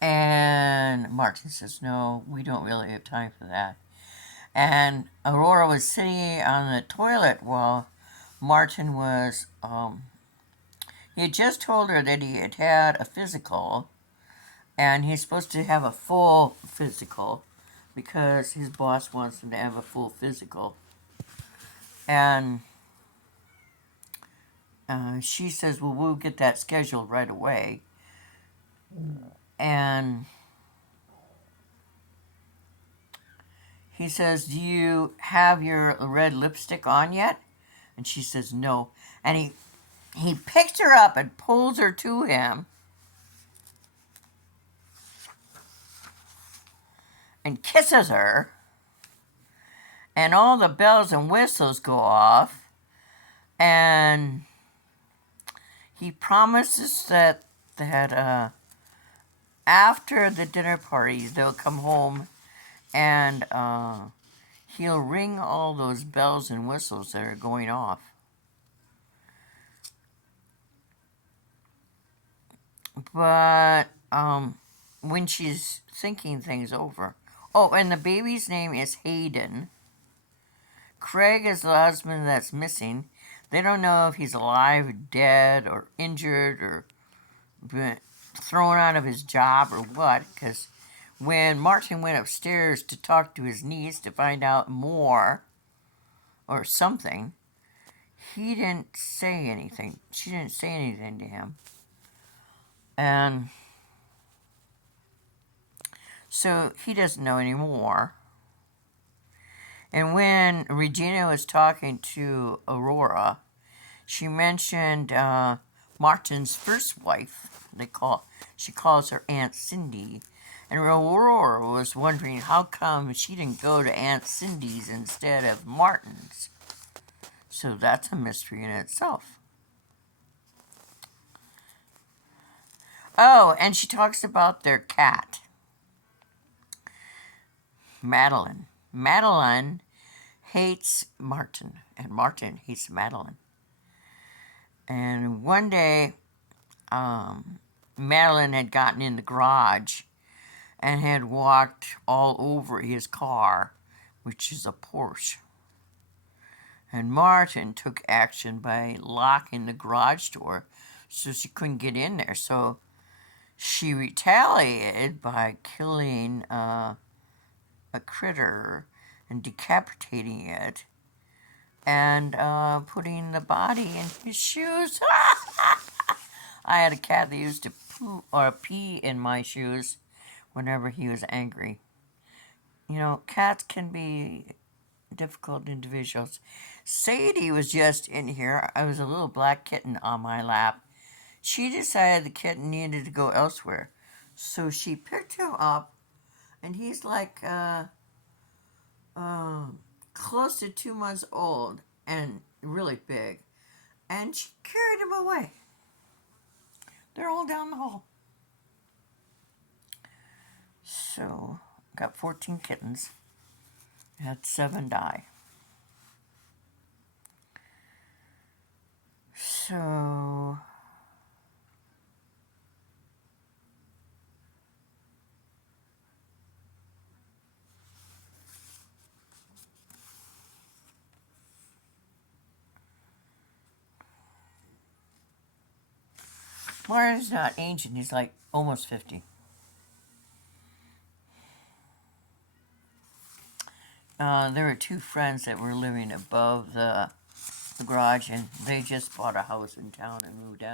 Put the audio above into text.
And Martin says, no, we don't really have time for that. And Aurora was sitting on the toilet while Martin was, he had just told her that he had had a physical, and he's supposed to have a full physical because his boss wants him to have a full physical. And she says, well, we'll get that scheduled right away. And he says, do you have your red lipstick on yet? And she says, no. And he picks her up and pulls her to him and kisses her. And all the bells and whistles go off. And he promises that after the dinner party, they'll come home and he'll ring all those bells and whistles that are going off. But when she's thinking things over, oh, and the baby's name is Hayden. Craig is the husband that's missing. They don't know if he's alive, dead, or injured, or thrown out of his job, or what, because when Martin went upstairs to talk to his niece to find out more, or something, he didn't say anything. She didn't say anything to him. And so he doesn't know anymore. And when Regina was talking to Aurora, she mentioned Martin's first wife. She calls her Aunt Cindy. And Aurora was wondering how come she didn't go to Aunt Cindy's instead of Martin's. So that's a mystery in itself. Oh, and she talks about their cat, Madeline. Madeline hates Martin, and Martin hates Madeline. And one day, Madeline had gotten in the garage and had walked all over his car, which is a Porsche. And Martin took action by locking the garage door so she couldn't get in there. So she retaliated by killing a critter and decapitating it and putting the body in his shoes. I had a cat that used to poo or pee in my shoes whenever he was angry. You know, cats can be difficult individuals. Sadie was just in here. I was a little black kitten on my lap. She decided the kitten needed to go elsewhere. So she picked him up, and he's like close to 2 months old and really big. And she carried him away. They're all down the hall. So, got 14 kittens. Had 7 die. So, Martin's not ancient. He's like almost 50. There were 2 friends that were living above the garage, and they just bought a house in town and moved out.